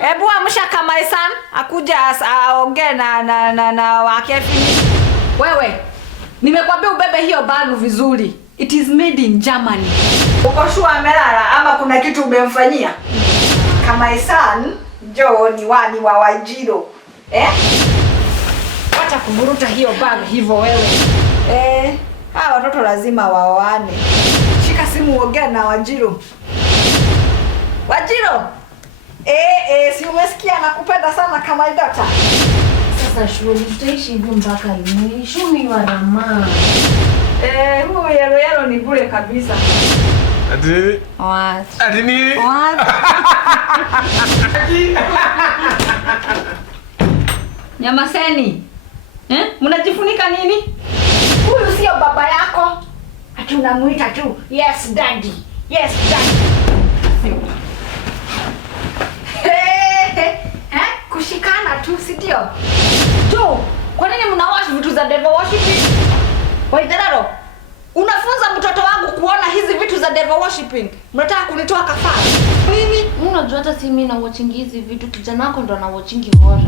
Hebu amsha Kamai-san akuja aongee na wakefi. Wewe, nimekwambia ubebe hiyo bag vizuri. It is made in Germany. Uko sure amelala ama kuna kitu umemfanyia? Kamai-san, njoo ni wa Wajiro. Wacha kuburuta hiyo bag hivyo wewe. Hawa watoto lazima waoane. Shika simu uongea na Wajiro. Wajiro. Si umesikia nakupenda sana kama idata. Sasa shughuli tutaishi hivyo mpaka lini? Shumi wa Rama. Huyo yero ni bure kabisa. Ati. What? Ati nini? What? Nyamaseni. Mnajifunika nini? Huyu sio baba yako. Ati unamuita tu, yes daddy. Yes daddy. Kushikana tu, si ndio? Jo, kwa nini mnawash vitu za devil worshiping? Waidhararo, unafunza mtoto wangu kuona hizi vitu za devil worshiping. Mnataka kunitoa kafara. Mimi unajua hata si mimi na watching hizi vitu, kijana wako ndo ana watching horror.